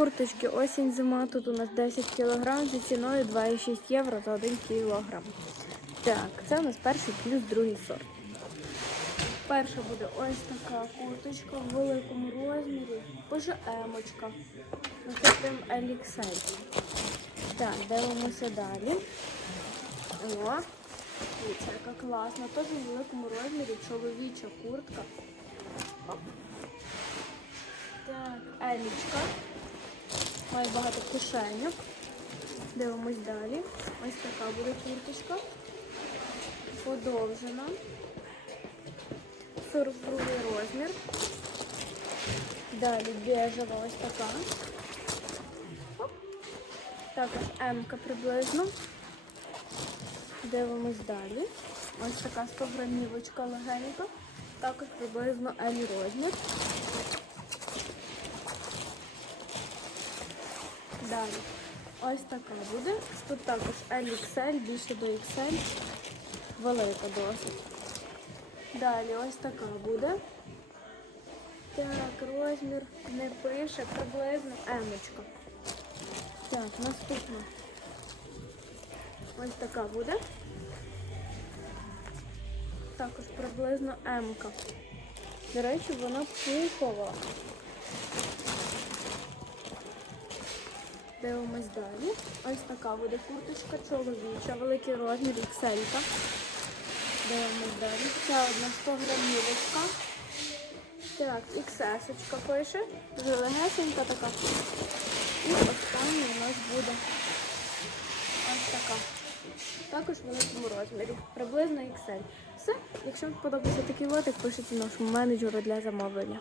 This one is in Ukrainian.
курточки осінь зима. Тут у нас 10 кг зі ціною 2,6 євро за 1 кг. Так, це у нас перший плюс другий сорт. Перша буде ось така курточка в великому розмірі. Боже, емочка. Ну, це прям еліксель. Так, дивимося далі. О, дивіться, яка класна. Теж у великому розмірі чоловіча куртка. Так, елічка. Має багато кишеньок. Дивимось далі. Ось така буде курточка. Подовжена. 42 розмір. Далі бежева ось така. Також М-ка приблизно. Дивимось далі. Ось така 100 грамівочка легенька. Також приблизно L розмір. Далі. Ось така буде. Тут також LXL, більше до XL. Велика досить. Далі ось така буде. Так, розмір не пише, приблизно емочка. Так, наступна. Ось така буде. Також приблизно М-ка. До речі, вона пухова. Дивимось далі. Ось така буде курточка чоловіча, великий розмір, ікселька. Дивимось далі. Ще одна 100 грамівочка. Так, XS пише. Легесенька така. І остання у нас буде ось така. Також в великому розмірі. Приблизно XL. Все. Якщо вам сподобався такий лотик, пишіть нашому менеджеру для замовлення.